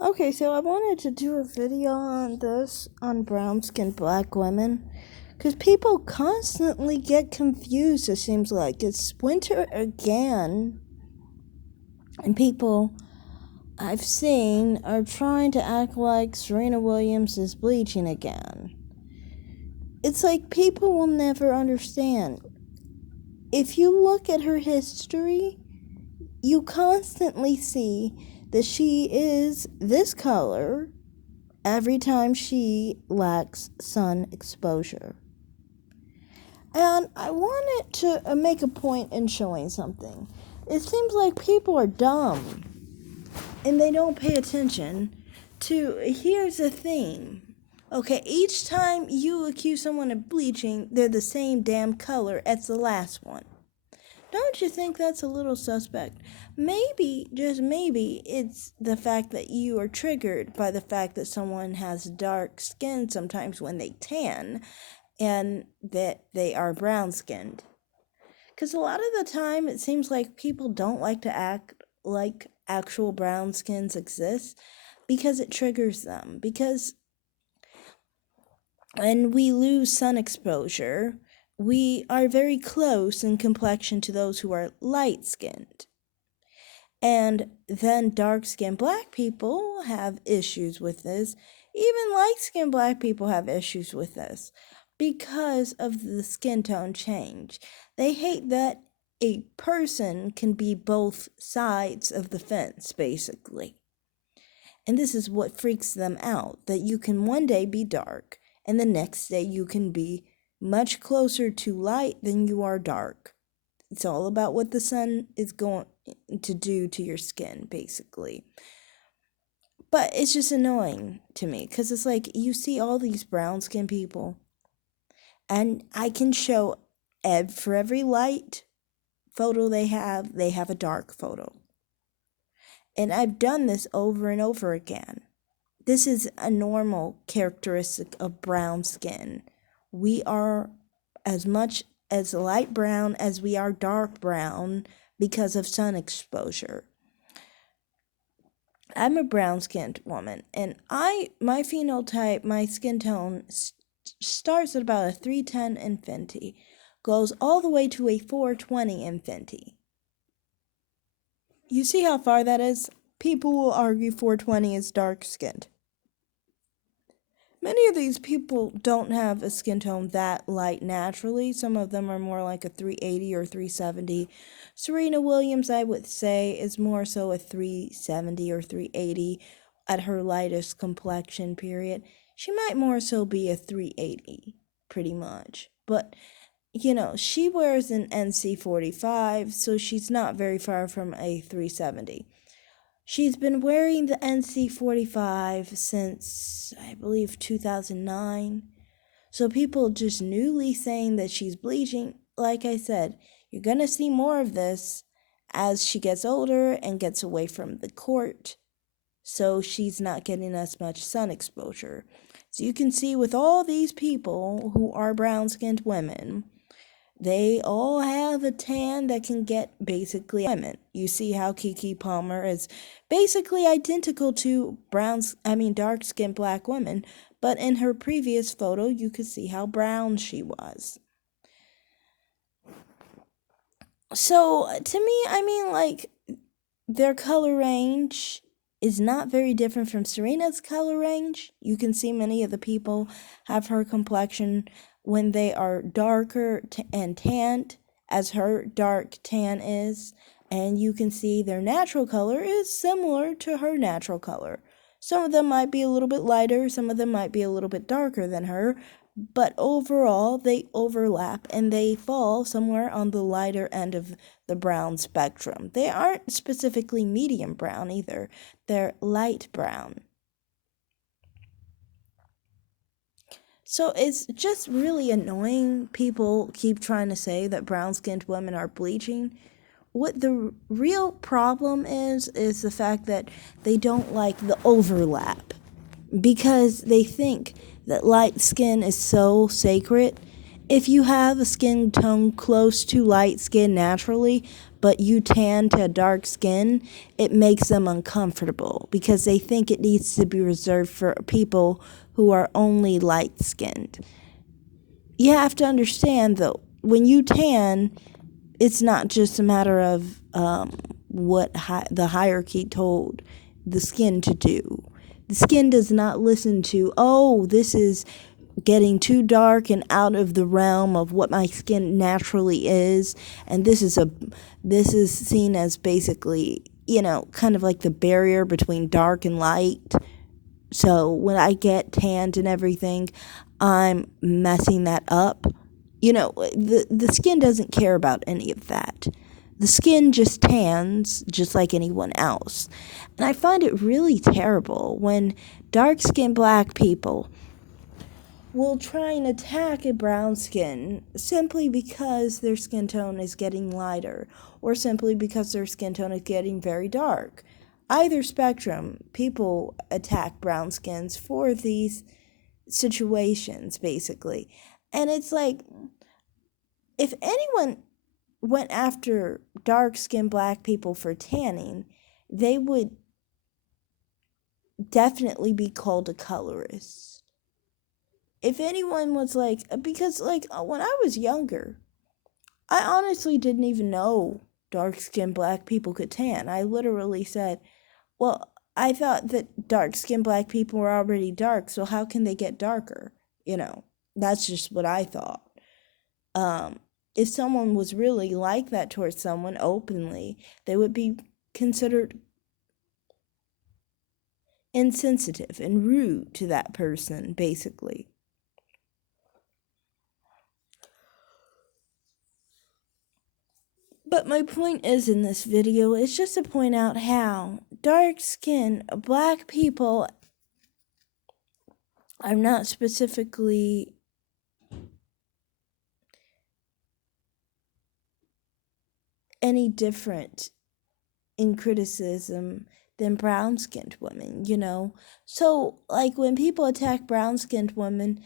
Okay, so I wanted to do a video on this, on brown-skinned black women, because people constantly get confused, it seems like. It's winter again, and people I've seen are trying to act like Serena Williams is bleaching again. It's like people will never understand. If you look at her history, you constantly see that she is this color every time she lacks sun exposure. And I wanted to make a point in showing something. It seems like people are dumb and they don't pay attention to, here's the theme. Okay, each time you accuse someone of bleaching, they're the same damn color as the last one. Don't you think that's a little suspect? Maybe, just maybe, it's the fact that you are triggered by the fact that someone has dark skin sometimes when they tan and that they are brown skinned. Because a lot of the time it seems like people don't like to act like actual brown skins exist because it triggers them. Because when we lose sun exposure, we are very close in complexion to those who are light skinned. And then dark skinned black people have issues with this. Even light skinned black people have issues with this because of the skin tone change. They hate that a person can be both sides of the fence, basically. And this is what freaks them out, that you can one day be dark and the next day you can be much closer to light than you are dark. It's all about what the sun is going to do to your skin, basically. But it's just annoying to me because it's like you see all these brown skin people, and I can show for every light photo they have a dark photo. And I've done this over and over again. This is a normal characteristic of brown skin. We are as much as light brown as we are dark brown because of sun exposure. I'm a brown-skinned woman, and my phenotype, my skin tone starts at about a 310 infinity, goes all the way to a 420 infinity. You see how far that is? People will argue 420 is dark-skinned. Many of these people don't have a skin tone that light naturally. Some of them are more like a 380 or 370. Serena Williams, I would say, is more so a 370 or 380 at her lightest complexion period. She might more so be a 380, pretty much. But, she wears an NC45, so she's not very far from a 370. She's been wearing the NC45 since, I believe, 2009. So people just newly saying that she's bleaching, like I said, you're going to see more of this as she gets older and gets away from the court. So she's not getting as much sun exposure. So you can see with all these people who are brown-skinned women, they all have a tan that can get basically women. You see how Keke Palmer is basically identical to dark-skinned black women, but in her previous photo, you could see how brown she was. So, to me, their color range is not very different from Serena's color range. You can see many of the people have her complexion when they are darker and tanned as her dark tan is, and you can see their natural color is similar to her natural color. Some of them might be a little bit lighter, some of them might be a little bit darker than her, but overall they overlap and they fall somewhere on the lighter end of the brown spectrum. They aren't specifically medium brown either, they're light brown. So it's just really annoying. People keep trying to say that brown-skinned women are bleaching. What the real problem is the fact that they don't like the overlap because they think that light skin is so sacred if you have a skin tone close to light skin naturally, but you tan to dark skin, it makes them uncomfortable because they think it needs to be reserved for people who are only light skinned. You have to understand though, when you tan, it's not just a matter of what the hierarchy told the skin to do. The skin does not listen to, oh, this is getting too dark and out of the realm of what my skin naturally is, and this is seen as basically, kind of like the barrier between dark and light. So when I get tanned and everything, I'm messing that up. The skin doesn't care about any of that. The skin just tans just like anyone else. And I find it really terrible when dark-skinned black people will try and attack a brown skin simply because their skin tone is getting lighter or simply because their skin tone is getting very dark. Either spectrum, people attack brown skins for these situations, basically. And it's like, if anyone went after dark-skinned black people for tanning, they would definitely be called a colorist. If anyone was like, because when I was younger, I honestly didn't even know dark-skinned black people could tan. I literally said, well, I thought that dark-skinned black people were already dark, so how can they get darker? That's just what I thought. If someone was really like that towards someone openly, they would be considered insensitive and rude to that person, basically. But my point is in this video is just to point out how dark-skinned black people are not specifically any different in criticism than brown-skinned women, So, when people attack brown-skinned women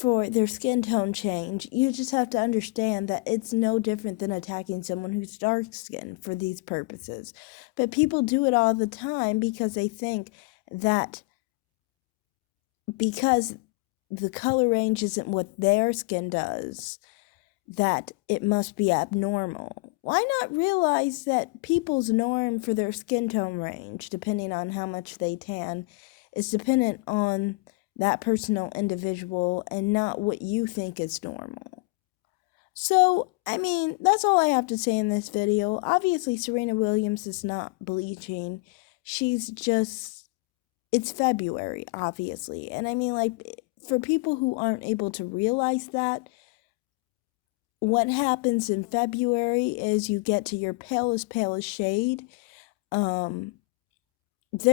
for their skin tone change, you just have to understand that it's no different than attacking someone who's dark-skinned for these purposes. But people do it all the time because they think that because the color range isn't what their skin does, that it must be abnormal. Why not realize that people's norm for their skin tone range, depending on how much they tan, is dependent on that personal individual and not what you think is normal? So, that's all I have to say in this video. Obviously, Serena Williams is not bleaching. She's just, it's February, obviously. And for people who aren't able to realize that, what happens in February is you get to your palest shade. They're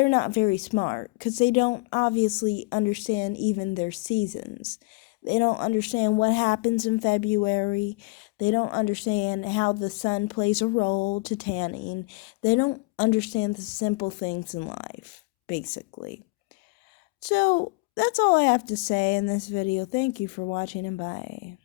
not very smart because they don't obviously understand even their seasons. They don't understand what happens in February. They don't understand how the sun plays a role to tanning. They don't understand the simple things in life, basically. So, that's all I have to say in this video. Thank you for watching and bye.